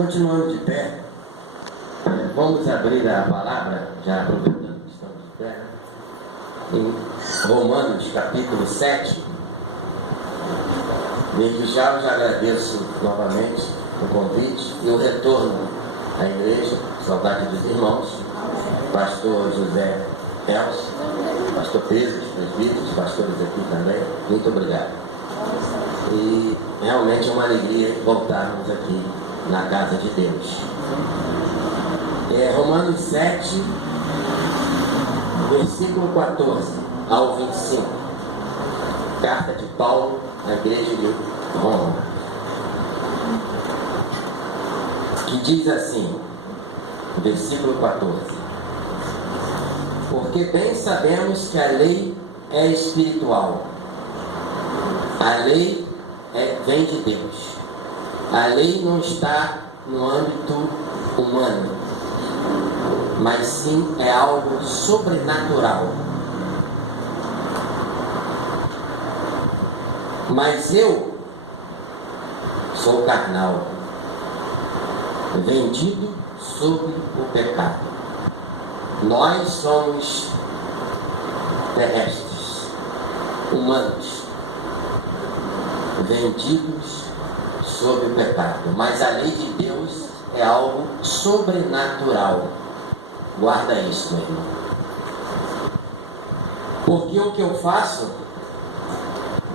Continuando de pé, vamos abrir a palavra, já aproveitando que estamos de pé, em Romanos capítulo 7. Desde já eu já agradeço novamente o convite e o retorno à igreja, saudade dos irmãos, pastor José Elcio, pastor Pedro, os presbíteros, pastores aqui também, muito obrigado. E realmente é uma alegria voltarmos aqui na casa de Deus. Romanos 7, versículo 14 ao 25. Carta de Paulo à igreja de Roma, que diz assim, versículo 14: porque bem sabemos que a lei é espiritual, a lei vem de Deus. A lei não está no âmbito humano, mas sim é algo sobrenatural. Mas eu sou carnal, vendido sob o pecado. Nós somos terrestres, humanos, vendidos sob o pecado. Mas a lei de Deus é algo sobrenatural. Guarda isso, meu irmão. Porque o que eu faço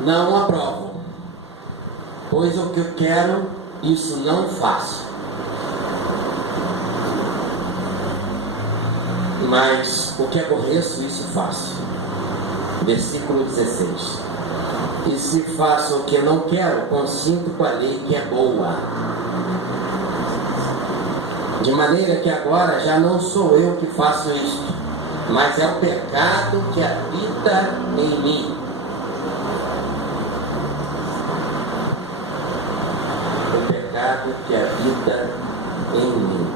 não aprovo, pois o que eu quero, isso não faço. Mas o que aborreço, isso faço. Versículo 16: e se faço o que não quero, consinto com a lei que é boa. De maneira que agora já não sou eu que faço isto, mas é o pecado que habita em mim. O pecado que habita em mim.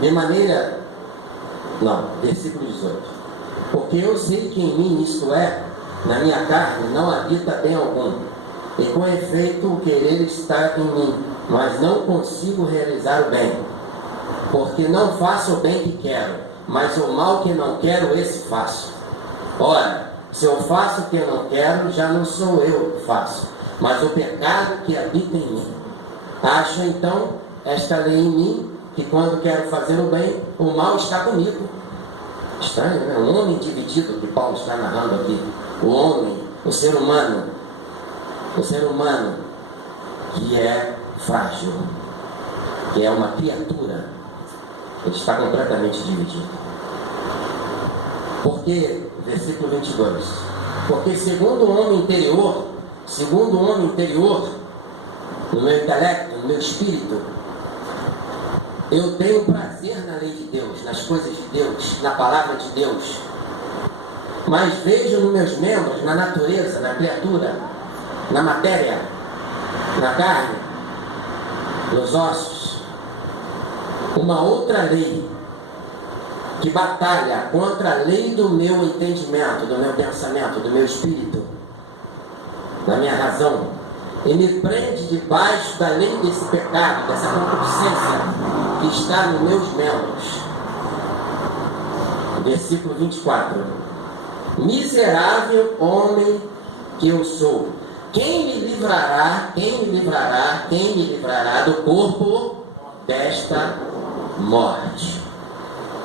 De maneira... Não, versículo 18. Porque eu sei que em mim, isto é, na minha carne, não habita bem algum. E com efeito o querer está em mim, mas não consigo realizar o bem. Porque não faço o bem que quero, mas o mal que não quero, esse faço. Ora, se eu faço o que eu não quero, já não sou eu que faço, mas o pecado que habita em mim. Acho então esta lei em mim, que quando quero fazer o bem, o mal está comigo. Estranho, né? Um homem dividido que Paulo está narrando aqui. O homem, o ser humano que é frágil, que é uma criatura, ele está completamente dividido. Porque, versículo 22, porque segundo o homem interior, no meu intelecto, no meu espírito, eu tenho prazer na lei de Deus, nas coisas de Deus, na palavra de Deus. Mas vejo nos meus membros, na natureza, na criatura, na matéria, na carne, nos ossos, uma outra lei que batalha contra a lei do meu entendimento, do meu pensamento, do meu espírito, da minha razão, e me prende debaixo da lei desse pecado, dessa concupiscência que está nos meus membros. Versículo 24: miserável homem que eu sou, quem me livrará do corpo desta morte?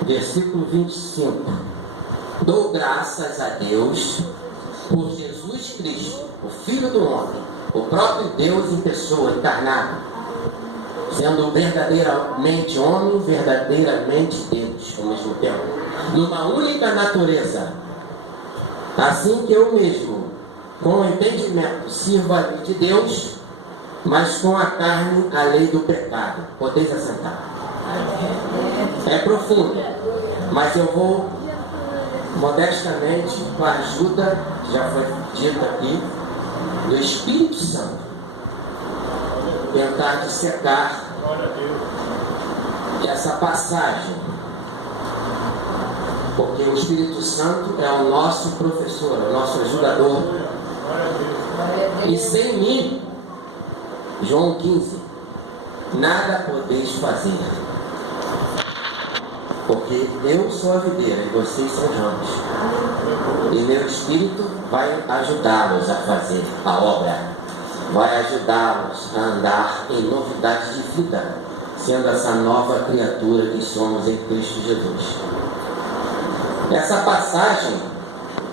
Versículo 25: dou graças a Deus por Jesus Cristo, o Filho do homem, o próprio Deus em pessoa, encarnado, sendo verdadeiramente homem, verdadeiramente Deus ao mesmo tempo, numa única natureza, assim que eu mesmo, com o entendimento, sirvo a lei de Deus, mas com a carne a lei do pecado. Podeis assentar. É profundo, mas eu vou modestamente, com a ajuda, que já foi dita aqui, do Espírito Santo, tentar dissecar essa passagem, porque o Espírito Santo é o nosso professor, é o nosso ajudador. E sem mim, João 15, nada podeis fazer, porque eu sou a videira e vocês são os ramos, e meu Espírito vai ajudá-los a fazer a obra, vai ajudá-los a andar em novidade de vida, sendo essa nova criatura que somos em Cristo Jesus. Essa passagem,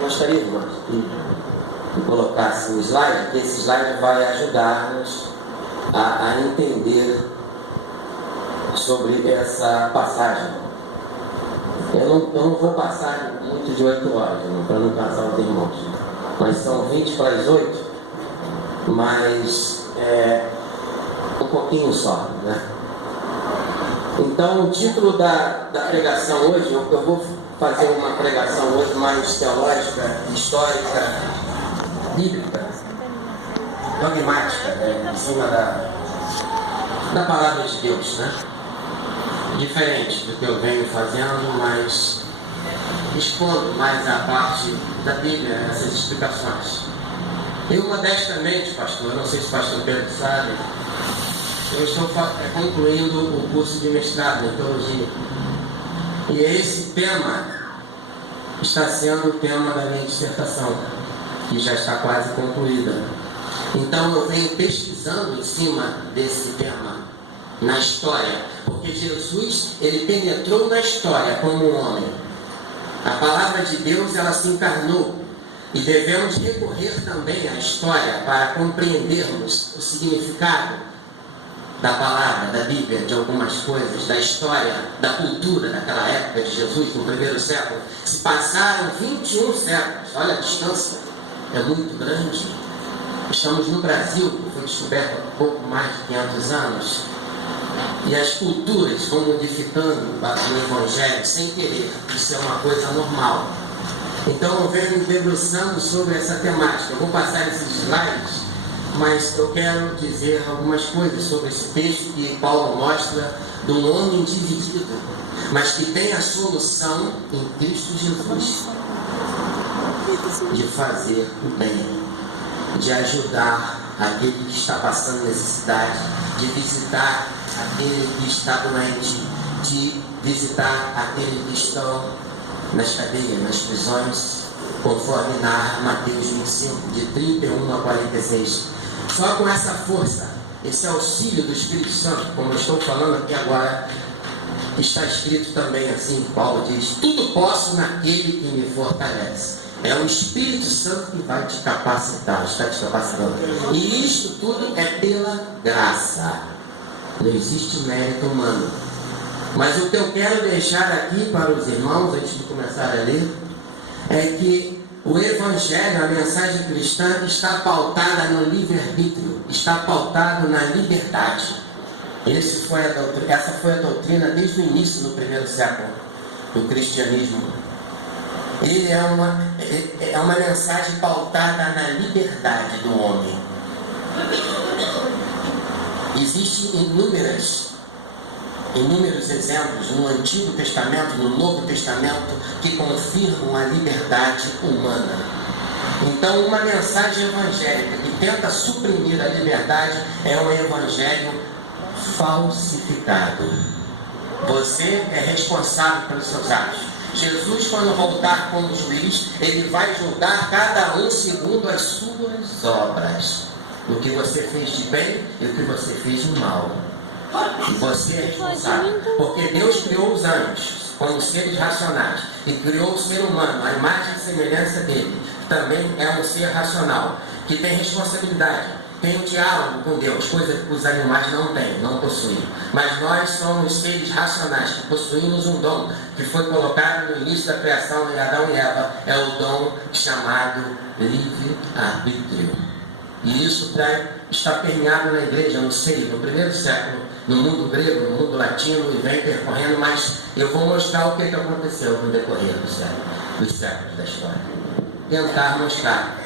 gostaria, irmãos, que colocasse um slide, que esse slide vai ajudar-nos a entender sobre essa passagem. Eu não vou passar muito de 8 horas, para não cansar os irmãos, mas são 20 para as 8, mas um pouquinho só, né? Então, o título da pregação hoje, eu vou fazer uma pregação hoje mais teológica, histórica, bíblica, dogmática, em cima da palavra de Deus, né? Diferente do que eu venho fazendo, mas expondo mais a parte da Bíblia, essas explicações. Eu modestamente, pastor, não sei se o pastor Pedro sabe, eu estou concluindo o curso de mestrado em teologia. E esse tema está sendo o tema da minha dissertação, que já está quase concluída. Então eu venho pesquisando em cima desse tema, na história, porque Jesus, ele penetrou na história como um homem. A palavra de Deus, ela se encarnou, e devemos recorrer também à história para compreendermos o significado da palavra, da Bíblia, de algumas coisas, da história, da cultura daquela época de Jesus, no primeiro século. Se passaram 21 séculos, olha a distância, é muito grande. Estamos no Brasil, que foi descoberto há pouco mais de 500 anos, e as culturas vão modificando o Evangelho sem querer. Isso é uma coisa normal. Então eu venho me debruçando sobre essa temática. Eu vou passar esses slides, mas eu quero dizer algumas coisas sobre esse texto que Paulo mostra de um homem dividido, mas que tem a solução em Cristo Jesus, de fazer o bem, de ajudar aquele que está passando necessidade, de visitar aquele que está doente, de visitar aqueles que estão nas cadeias, nas prisões, conforme narra Mateus 25, de 31 a 46. Só com essa força, esse auxílio do Espírito Santo, como eu estou falando aqui agora, está escrito também assim, Paulo diz: tudo posso naquele que me fortalece. É o Espírito Santo que vai te capacitar, está te capacitando. E isto tudo é pela graça. Não existe mérito humano. Mas o que eu quero deixar aqui para os irmãos, antes de começar a ler, é que o Evangelho, a mensagem cristã, está pautada no livre-arbítrio, está pautado na liberdade. Essa foi a doutrina desde o início do primeiro século do cristianismo. Ele é uma mensagem pautada na liberdade do homem. Existem inúmeros exemplos no Antigo Testamento, no Novo Testamento, que confirmam a liberdade humana. Então, uma mensagem evangélica que tenta suprimir a liberdade é um evangelho falsificado. Você é responsável pelos seus atos. Jesus, quando voltar como juiz, ele vai julgar cada um segundo as suas obras. O que você fez de bem e o que você fez de mal. E você é responsável. Porque Deus criou os anjos como seres racionais e criou o ser humano, a imagem e semelhança dele. Também é um ser racional, que tem responsabilidade, tem um diálogo com Deus, coisa que os animais não têm, não possuem. Mas nós somos seres racionais, que possuímos um dom que foi colocado no início da criação em Adão e Eva. É o dom chamado livre-arbítrio. E isso está permeado na igreja, no seio, no primeiro século, no mundo grego, no mundo latino, e vem percorrendo, mas eu vou mostrar o que aconteceu no decorrer dos séculos da história. Tentar mostrar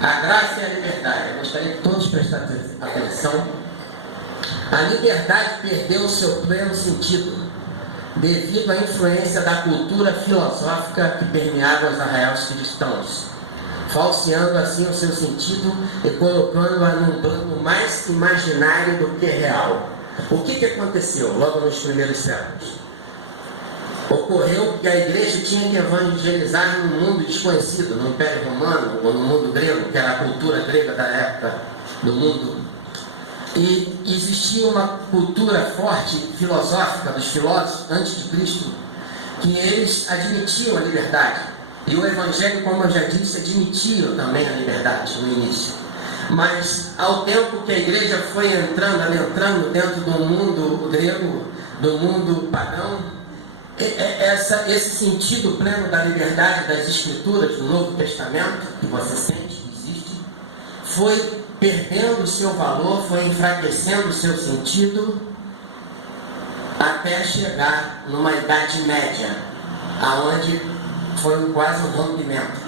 a graça e a liberdade. Eu gostaria que todos prestassem atenção. A liberdade perdeu o seu pleno sentido devido à influência da cultura filosófica que permeava os arraiais cristãos. falseando assim o seu sentido e colocando-a num plano mais imaginário do que real. O que aconteceu logo nos primeiros séculos? Ocorreu que a igreja tinha que evangelizar num mundo desconhecido, no Império Romano ou no mundo grego, que era a cultura grega da época do mundo. E existia uma cultura forte, filosófica, dos filósofos antes de Cristo, que eles admitiam a liberdade. E o Evangelho, como eu já disse, admitia também a liberdade no início. Mas ao tempo que a igreja foi adentrando dentro do mundo grego, do mundo pagão, esse sentido pleno da liberdade das Escrituras do Novo Testamento, que você sente que existe, foi perdendo o seu valor, foi enfraquecendo o seu sentido, até chegar numa Idade Média, aonde foi quase um rompimento.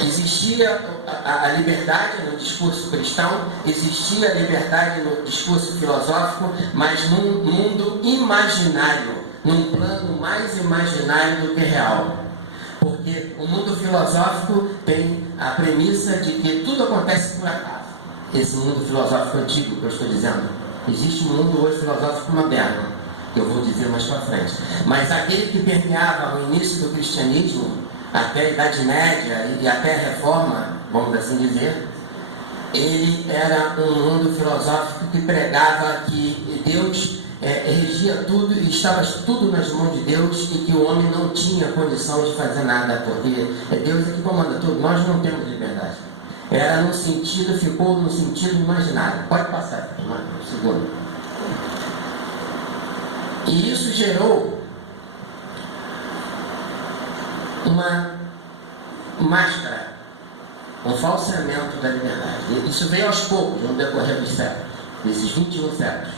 Existia a liberdade no discurso cristão, existia a liberdade no discurso filosófico, mas num mundo imaginário, num plano mais imaginário do que real. Porque o mundo filosófico tem a premissa de que tudo acontece por acaso. Esse mundo filosófico antigo que eu estou dizendo. Existe um mundo hoje filosófico moderno, que eu vou dizer mais para frente. Mas aquele que permeava o início do cristianismo, até a Idade Média e até a Reforma, vamos assim dizer, ele era um mundo filosófico que pregava que Deus regia tudo e estava tudo nas mãos de Deus e que o homem não tinha condição de fazer nada, porque é Deus que comanda tudo, nós não temos liberdade. Era no sentido, ficou no sentido imaginário. Pode passar, um segundo. E isso gerou uma máscara, um falseamento da liberdade. Isso veio aos poucos, no decorrer dos séculos, desses 21 séculos.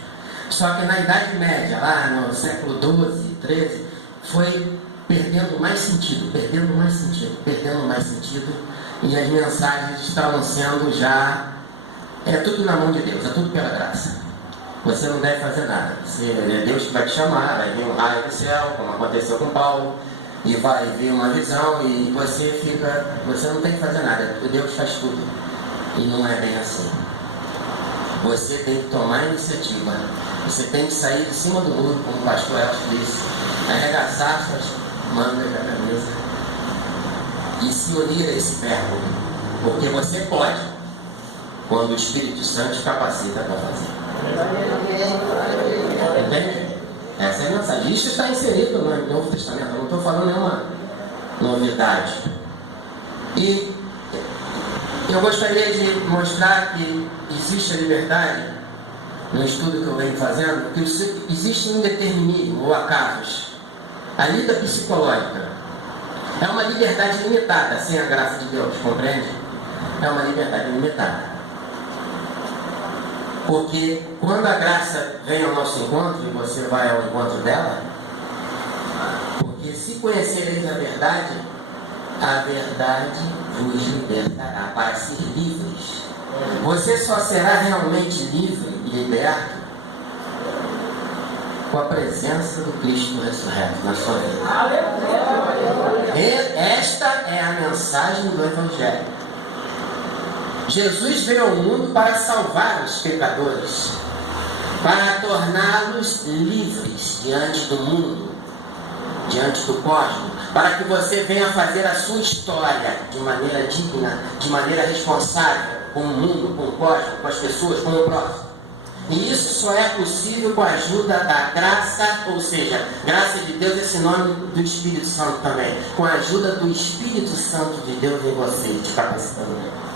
Só que na Idade Média, lá no século XII, XIII, foi perdendo mais sentido, e as mensagens estavam sendo já, é tudo na mão de Deus, é tudo pela graça. Você não deve fazer nada, é Deus que vai te chamar, vai vir um raio do céu, como aconteceu com Paulo, e vai vir uma visão e você não tem que fazer nada, Deus faz tudo. E não é bem assim. Você tem que tomar iniciativa. Você tem que sair de cima do muro, como o pastor Elcio disse, arregaçar suas mangas da camisa e se unir a esse verbo. Porque você pode, quando o Espírito Santo te capacita para fazer. Entende? Essa é a mensagem. Isso está inserido no Novo Testamento. Eu não estou falando nenhuma novidade. E eu gostaria de mostrar que existe a liberdade, no estudo que eu venho fazendo, que existe um indeterminismo ou acasos. A lida psicológica é uma liberdade limitada, sem a graça de Deus, compreende? É uma liberdade limitada. Porque quando a graça vem ao nosso encontro e você vai ao encontro dela, porque se conhecereis a verdade vos libertará para ser livres. Você só será realmente livre e liberto com a presença do Cristo ressurreto na sua vida. Esta é a mensagem do Evangelho. Jesus veio ao mundo para salvar os pecadores, para torná-los livres diante do mundo, diante do cosmos, para que você venha fazer a sua história de maneira digna, de maneira responsável, com o mundo, com o cosmos, com as pessoas, com o próximo. E isso só é possível com a ajuda da graça, ou seja, graça de Deus, esse nome do Espírito Santo também, com a ajuda do Espírito Santo de Deus em você, te capacitando.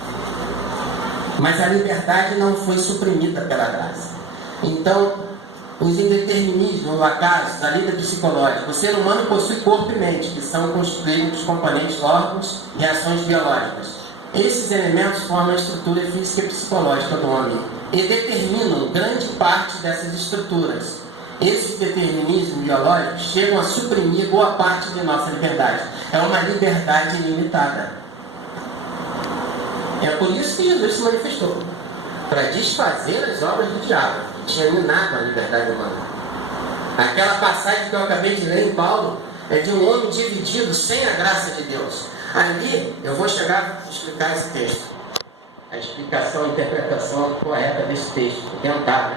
Mas a liberdade não foi suprimida pela graça. Então, os indeterminismos, o acaso, a lida psicológica, o ser humano possui corpo e mente, que são constituídos dos componentes órgãos e reações biológicas. Esses elementos formam a estrutura física e psicológica do homem e determinam grande parte dessas estruturas. Esses determinismos biológicos chegam a suprimir boa parte de nossa liberdade. É uma liberdade ilimitada. É por isso que Jesus se manifestou, para desfazer as obras do diabo, que tinha minado a liberdade humana. Aquela passagem que eu acabei de ler em Paulo é de um homem dividido sem a graça de Deus. Ali, eu vou chegar a explicar esse texto. A explicação, a interpretação correta desse texto. Vou tentar, né?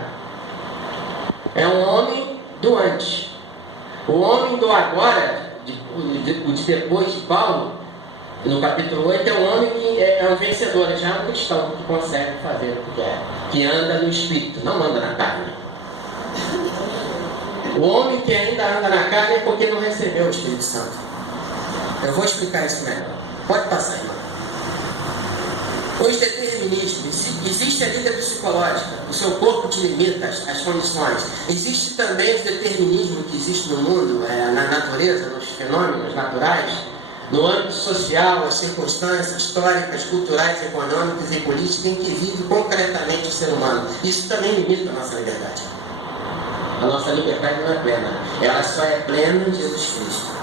É um homem do antes. O homem do agora, o de depois de Paulo, no capítulo 8, é um homem que é um vencedor, já é um cristão que consegue fazer o que quer, que anda no Espírito, não anda na carne. O homem que ainda anda na carne é porque não recebeu o Espírito Santo. Eu vou explicar isso melhor. Pode passar, irmão. Os determinismos, existe a vida psicológica, o seu corpo te limita as condições. Existe também o determinismo que existe no mundo, na natureza, nos fenômenos naturais, no âmbito social, as circunstâncias históricas, culturais, econômicas e políticas em que vive concretamente o ser humano. Isso também limita a nossa liberdade. A nossa liberdade não é plena, ela só é plena em Jesus Cristo.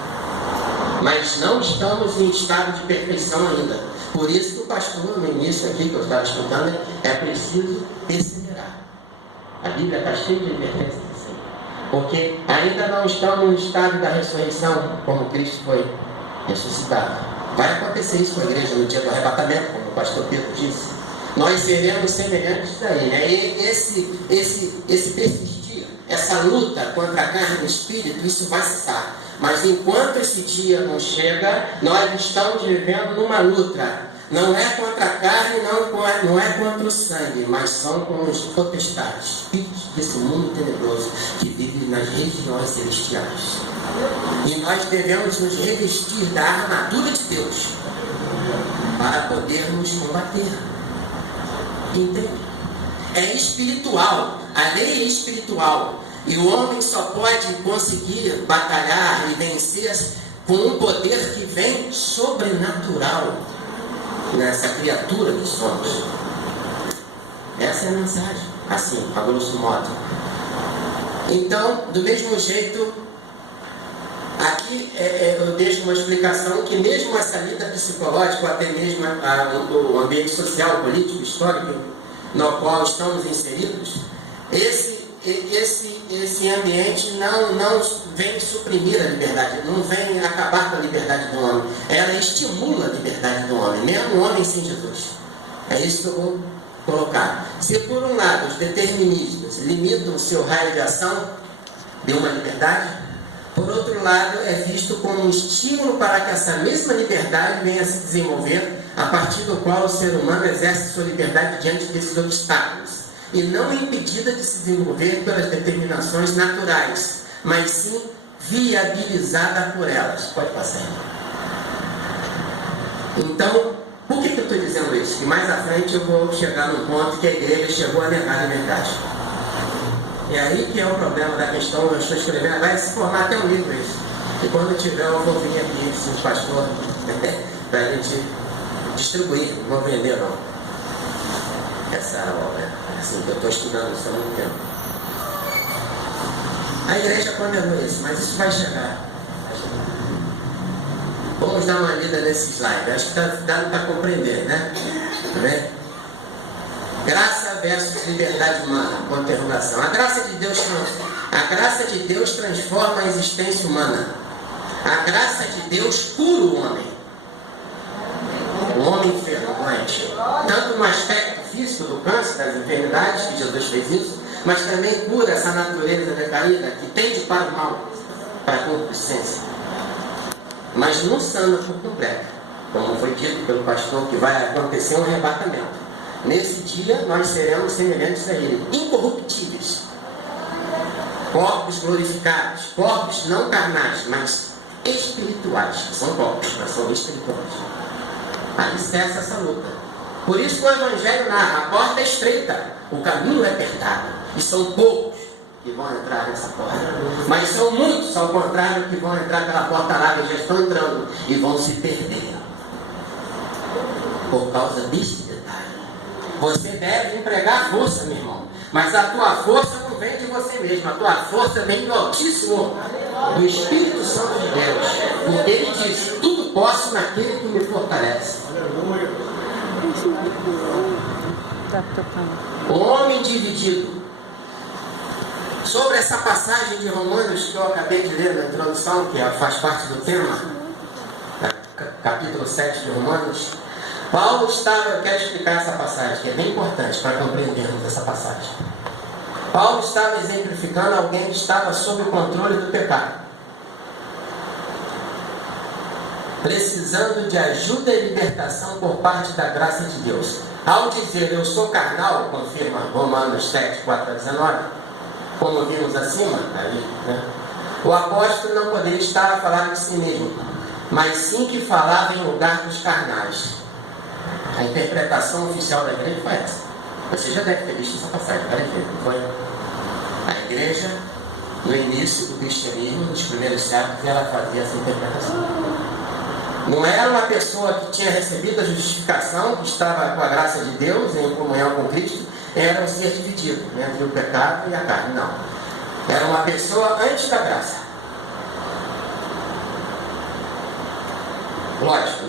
Mas não estamos em estado de perfeição ainda. Por isso que o pastor, no início aqui que eu estava explicando, é preciso perseverar. A Bíblia está cheia de advertências assim. Porque ainda não estamos no estado da ressurreição, como Cristo foi ressuscitado. Vai acontecer isso com a igreja no dia do arrebatamento, como o pastor Pedro disse. Nós seremos semelhantes a ele. Né? Esse persistir, essa luta contra a carne e o espírito, isso vai cessar. Mas enquanto esse dia não chega, nós estamos vivendo numa luta. Não é contra a carne, não é contra o sangue, mas são com os potestades, espíritos desse mundo tenebroso que vive nas regiões celestiais. E nós devemos nos revestir da armadura de Deus para podermos combater. Entende? É espiritual, a lei é espiritual. E o homem só pode conseguir batalhar e vencer com um poder que vem sobrenatural nessa criatura que somos. Essa é a mensagem, assim, a grosso modo. Então, do mesmo jeito, aqui eu deixo uma explicação que mesmo essa lida psicológica, ou até mesmo o ambiente social, político, histórico no qual estamos inseridos, esse ambiente não vem suprimir a liberdade, não vem acabar com a liberdade do homem. Ela estimula a liberdade do homem, mesmo o homem sem Jesus. É isso que eu vou colocar. Se por um lado os deterministas limitam o seu raio de ação de uma liberdade, por outro lado é visto como um estímulo para que essa mesma liberdade venha a se desenvolver, a partir do qual o ser humano exerce sua liberdade diante desses obstáculos. E não impedida de se desenvolver pelas determinações naturais, mas sim viabilizada por elas. Pode passar. Então, por que eu estou dizendo isso? Que mais à frente eu vou chegar num ponto que a igreja chegou a negar a liberdade. É aí que é o problema da questão. Eu estou escrevendo, vai se formar até um livro isso. E quando tiver, eu vou vir aqui, se o pastor, para a gente distribuir, não vou vender não. Essa obra. Assim, que eu estou estudando isso há muito tempo. A igreja condenou isso, mas isso vai chegar. Vamos dar uma lida nesse slide. Acho que dá para compreender, né? Tá vendo? Graça versus liberdade humana, com interrogação. A graça de Deus transforma a existência humana. A graça de Deus cura o homem. O homem enfermo, doente. Tanto no aspecto físico do câncer, das enfermidades, que Jesus fez isso, mas também cura essa natureza decaída que tende para o mal, para a concupiscência. Mas não sana por completo, como foi dito pelo pastor, que vai acontecer um arrebatamento. Nesse dia nós seremos semelhantes a ele, incorruptíveis, corpos glorificados, corpos não carnais, mas espirituais. São corpos, mas são espirituais. Aí cessa essa luta. Por isso que o Evangelho narra, a porta é estreita, o caminho é apertado, e são poucos que vão entrar nessa porta. Mas são muitos, ao contrário, que vão entrar pela porta larga, já estão entrando, e vão se perder. Por causa deste detalhe. Você deve empregar força, meu irmão. Mas a tua força não vem de você mesmo, a tua força vem do Altíssimo, do Espírito Santo de Deus. Porque ele diz, tudo posso naquele que me fortalece. O homem dividido. Sobre essa passagem de Romanos que eu acabei de ler na introdução, que faz parte do tema, capítulo 7 de Romanos, Paulo estava, eu quero explicar essa passagem, que é bem importante para compreendermos essa passagem. Paulo estava exemplificando alguém que estava sob o controle do pecado, precisando de ajuda e libertação por parte da graça de Deus. Ao dizer eu sou carnal, confirma Romanos 7, 4 a 19, como vimos acima, aí, né? O apóstolo não poderia estar a falar de si mesmo, mas sim que falava em lugar dos carnais. A interpretação oficial da igreja foi essa. Você já deve ter visto essa passagem, várias vezes, não foi? A igreja, no início do cristianismo, nos primeiros séculos, ela fazia essa interpretação. Não era uma pessoa que tinha recebido a justificação, que estava com a graça de Deus, em comunhão com Cristo, era um ser dividido entre o pecado e a carne. Não. Era uma pessoa antes da graça. Lógico,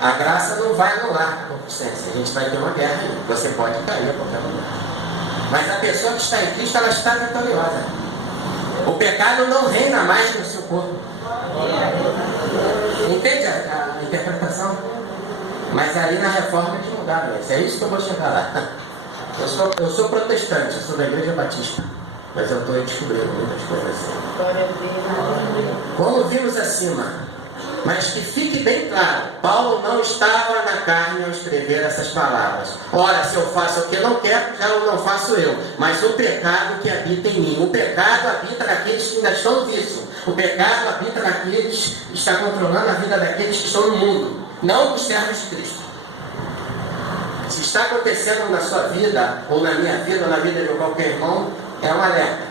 a graça não vai anular a concupiscência. A gente vai ter uma guerra aí. Você pode cair a qualquer momento. Mas a pessoa que está em Cristo, ela está vitoriosa. O pecado não reina mais no seu corpo. Entende a interpretação? Mas ali na reforma eles mudaram isso. É isso que eu vou chegar lá. Eu sou protestante, eu sou da Igreja Batista. Mas eu estou descobrindo muitas coisas assim. Como vimos acima. Mas que fique bem claro, Paulo não estava na carne ao escrever essas palavras. Ora, se eu faço o que não quero, já não faço eu. Mas o pecado que habita em mim. O pecado habita naqueles que ainda estão no vício. O pecado habita naqueles que está controlando a vida daqueles que estão no mundo. Não dos servos de Cristo. Se está acontecendo na sua vida, ou na minha vida, ou na vida de qualquer irmão, é um alerta.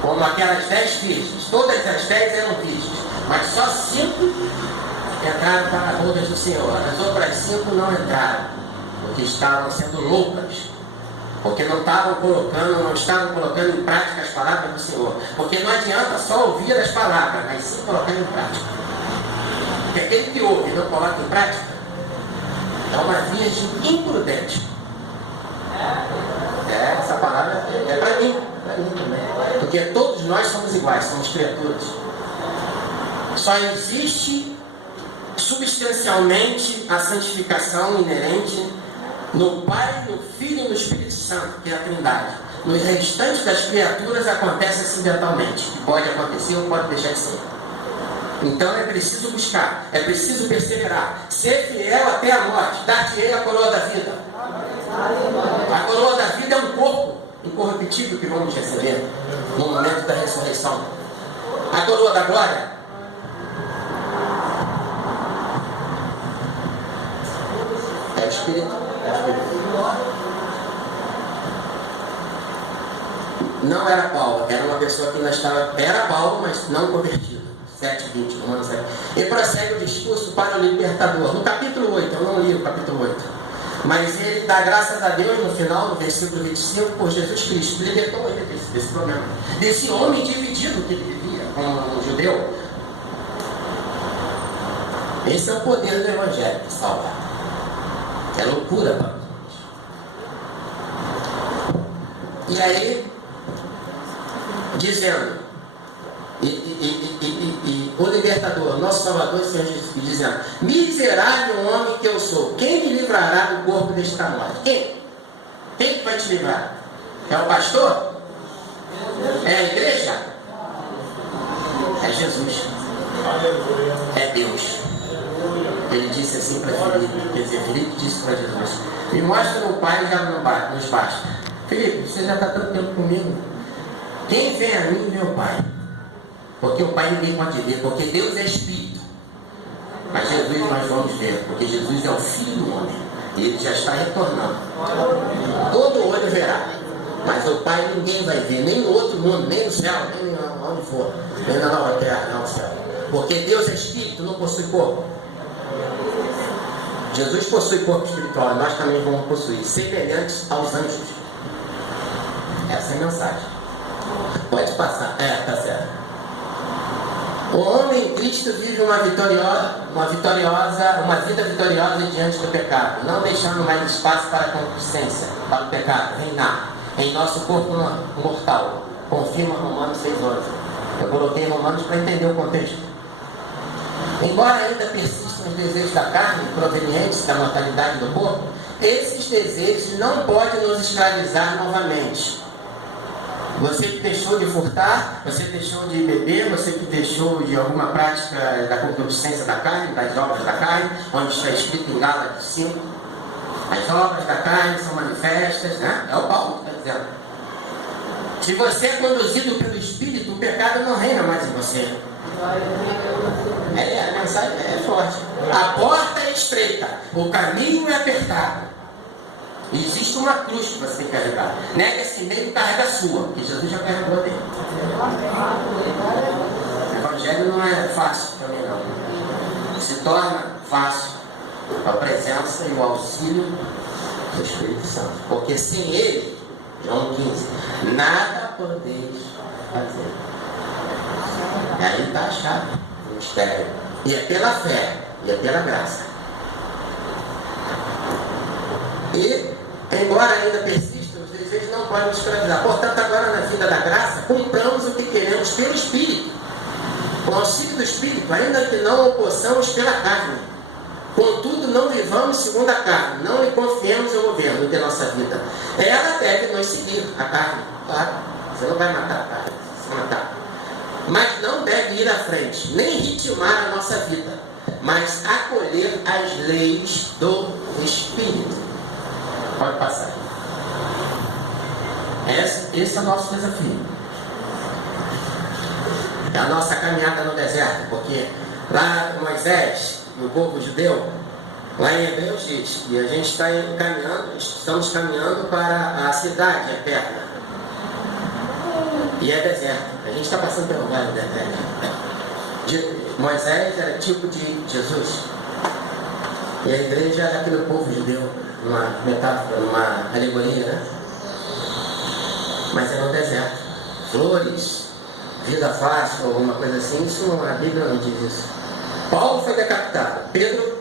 Como aquelas 10 virgens. Todas as 10 eram virgens. Mas só 5 entraram para as bodas do Senhor. As outras 5 não entraram, porque estavam sendo loucas. Porque não estavam colocando em prática as palavras do Senhor. Porque não adianta só ouvir as palavras, mas sim colocar em prática. Porque aquele que ouve e não coloca em prática é uma virgem imprudente. Essa palavra é para mim também. Porque todos nós somos iguais, somos criaturas. Só existe substancialmente a santificação inerente no Pai, no Filho e no Espírito Santo, que é a Trindade. Nos restantes das criaturas acontece acidentalmente, que pode acontecer ou pode deixar de ser. Então é preciso buscar, é preciso perseverar, ser fiel até a morte, dar-te-ei a coroa da vida. A coroa da vida é um corpo incorruptível que vamos receber no momento da ressurreição. A coroa da glória é o Espírito. Não era Paulo, era uma pessoa que ainda estava. Era Paulo, mas não convertido. 7:20, Romanos 7. E prossegue o discurso para o libertador. No capítulo 8, eu não li o capítulo 8. Mas ele dá graças a Deus no final, no versículo 25, por Jesus Cristo. Libertou ele desse problema. Desse homem dividido que ele vivia como um judeu. Esse é o poder do Evangelho de salvar. É loucura para nós. E aí, dizendo, o libertador, nosso Salvador, Senhor Jesus, dizendo: miserável homem que eu sou, quem me livrará do corpo desta morte? Quem? Quem que vai te livrar? É o pastor? É a igreja? É Jesus. É Deus. Ele disse assim para Filipe, quer dizer, Filipe disse para Jesus: me mostra o Pai, já nos basta. Filipe, você já está tanto tempo comigo. Quem vem a mim vê o Pai. Porque o Pai ninguém pode ver, porque Deus é Espírito. Mas Jesus nós vamos ver, porque Jesus é o Filho do homem. E ele já está retornando. Todo olho verá. Mas o Pai ninguém vai ver, nem no outro mundo, nem no céu, nem onde for. Nem na nova terra, nem no céu. Porque Deus é Espírito, não possui corpo. Jesus possui corpo espiritual, e nós também vamos possuir, semelhantes aos anjos. Essa é a mensagem. Pode passar. Tá certo. O homem em Cristo vive uma vida vitoriosa diante do pecado, não deixando mais espaço para a concupiscência, para o pecado reinar em nosso corpo mortal. Confirma Romanos 6:11. Eu coloquei Romanos para entender o contexto. Embora ainda persistam os desejos da carne, provenientes da mortalidade do corpo, esses desejos não podem nos escravizar novamente. Você que deixou de furtar, você deixou de beber, você que deixou de alguma prática da concupiscência da carne, das obras da carne, onde está escrito em Gálatas 5, as obras da carne são manifestas, né? É o Paulo que está dizendo. Se você é conduzido pelo Espírito, o pecado não reina mais em você. A mensagem é forte. A porta é estreita, o caminho é apertado. Existe uma cruz que você tem que carregar. Nega esse meio e carrega a sua, porque Jesus já carregou dele. O evangelho não é fácil também não. Se torna fácil a presença e o auxílio do Espírito Santo. Porque sem ele, João 15, nada podeis fazer. E aí está a chave do mistério. E é pela fé, e é pela graça. E, embora ainda persistam, os desejos não podem nos escravizar. Portanto, agora na vida da graça, cumpramos o que queremos pelo Espírito. Com o auxílio do Espírito, ainda que não o possamos pela carne. Contudo, não vivamos segundo a carne, não lhe confiemos ao governo de nossa vida. Ela deve nos seguir, a carne. Claro, você não vai matar a carne, você vai matar. Mas não deve ir à frente, nem ritmar a nossa vida, mas acolher as leis do Espírito. Pode passar. Esse é o nosso desafio. É a nossa caminhada no deserto, porque lá Moisés, o povo judeu, lá em Hebreus diz que a gente está estamos caminhando para a cidade eterna. E é deserto. A gente está passando pelo vale da eterna. Moisés era tipo de Jesus. E a igreja era aquele povo judeu, numa metáfora, numa alegoria, né? Mas era um deserto. Flores, vida fácil, alguma coisa assim, isso a Bíblia não diz isso. Paulo foi decapitado, Pedro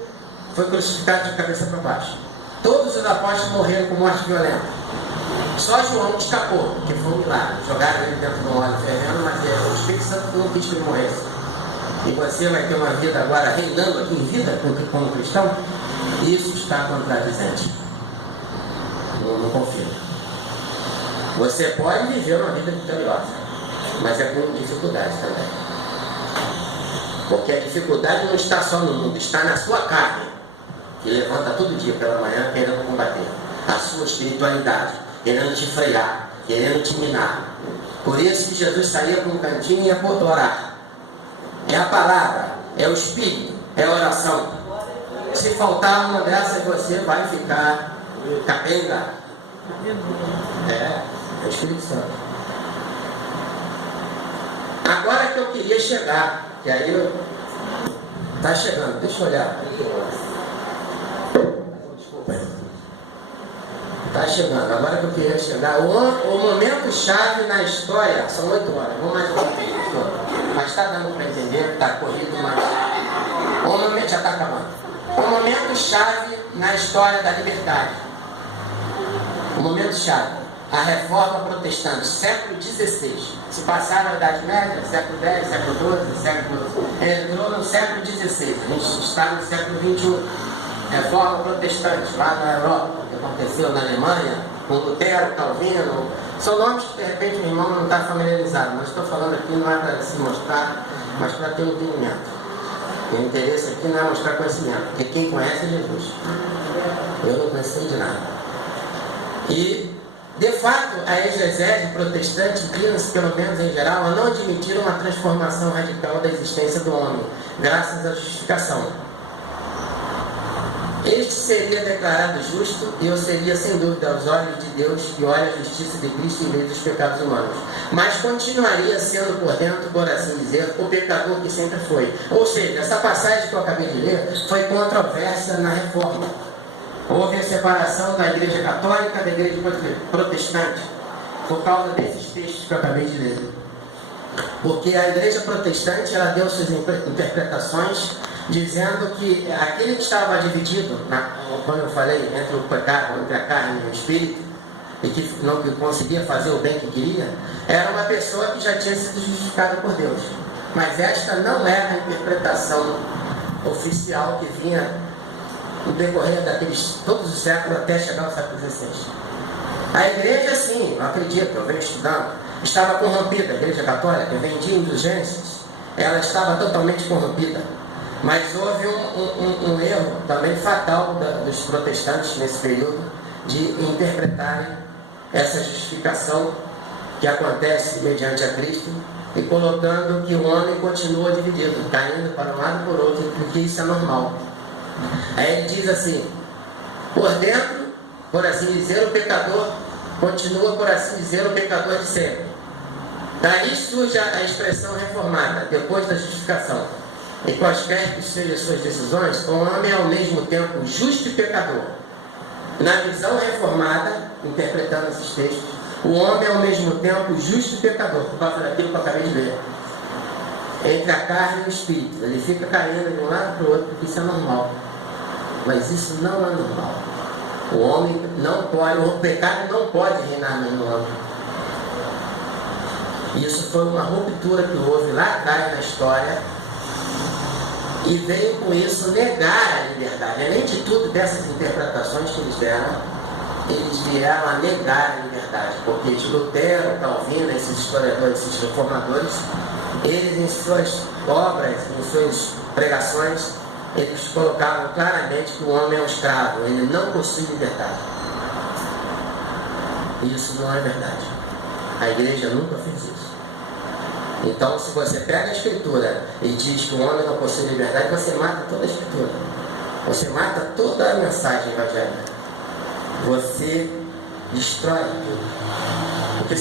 foi crucificado de cabeça para baixo. Todos os apóstolos morreram com morte violenta. Só João escapou, que foi um milagre. Jogaram ele dentro de um óleo fervendo, mas o Espírito Santo não quis que ele morresse. E você vai ter uma vida agora reinando aqui em vida como cristão? Isso está contradizente. Não confio. Você pode viver uma vida vitoriosa, mas é com dificuldade também. Porque a dificuldade não está só no mundo, está na sua carne, que levanta todo dia pela manhã querendo combater a sua espiritualidade, querendo te frear, querendo te minar. Por isso que Jesus saía para um cantinho e ia orar. É a palavra, é o Espírito, é a oração. Se faltar uma dessas, você vai ficar capenga. É o Espírito Santo. Agora que eu queria chegar, que aí está chegando, deixa eu olhar. Desculpa aí. Está chegando, agora que eu queria chegar. O momento chave na história, são 8 horas, vou mais um pouquinho. Mas está dando para entender, está corrido, mas o momento já está acabando. O momento chave na história da liberdade. O momento chave, a reforma protestante, século XVI. Se passaram a Idade Média, século X, século XII, entrou no século XVI. A gente está no século XXI. Reforma protestante, lá na Europa, que aconteceu na Alemanha, com Lutero, Calvino. São nomes que de repente o irmão não está familiarizado, mas estou falando aqui não é para se mostrar, mas para ter entendimento. O interesse aqui não é mostrar conhecimento, porque quem conhece é Jesus. Eu não conheci de nada. E, de fato, a exegese protestante inclina-se, pelo menos em geral, a não admitir uma transformação radical da existência do homem, graças à justificação. Este seria declarado justo e eu seria, sem dúvida, aos olhos de Deus que olha a justiça de Cristo em vez dos pecados humanos. Mas continuaria sendo por dentro, por assim dizer, o pecador que sempre foi. Ou seja, essa passagem que eu acabei de ler foi controversa na Reforma. Houve a separação da Igreja Católica da Igreja Protestante por causa desses textos que eu acabei de ler. Porque a Igreja Protestante, ela deu suas interpretações dizendo que aquele que estava dividido, quando eu falei, entre o pecado, entre a carne e o espírito, e que não conseguia fazer o bem que queria, era uma pessoa que já tinha sido justificada por Deus. Mas esta não era a interpretação oficial que vinha no decorrer daqueles todos os séculos até chegar ao século XVI. A igreja, sim, eu acredito, eu venho estudando, estava corrompida. A igreja católica vendia indulgências, ela estava totalmente corrompida. Mas houve um erro também fatal dos protestantes nesse período de interpretarem essa justificação que acontece mediante a Cristo e colocando que o homem continua dividido, caindo para um lado e por outro, porque isso é normal. Aí ele diz assim: por dentro, por assim dizer, o pecador continua, por assim dizer, o pecador de sempre. Daí surge a expressão reformada, depois da justificação. E quaisquer que sejam suas decisões, o homem é ao mesmo tempo justo e pecador. Na visão reformada, interpretando esses textos, o homem é ao mesmo tempo justo e pecador, por causa daquilo que eu acabei de ler. Entre a carne e o espírito. Ele fica caindo de um lado para o outro, porque isso é normal. Mas isso não é normal. O homem não pode, o pecado não pode reinar no homem. Isso foi uma ruptura que houve lá atrás na história e veio com isso negar a liberdade. Além de tudo, dessas interpretações que eles deram, eles vieram a negar a liberdade, porque de Lutero, Calvino, esses historiadores, esses reformadores, eles em suas obras, em suas pregações, eles colocavam claramente que o homem é um escravo, ele não possui liberdade. Isso não é verdade. A igreja nunca fez isso. Então, se você pega a Escritura e diz que o homem não possui liberdade, você mata toda a Escritura. Você mata toda a mensagem evangélica. Você destrói tudo.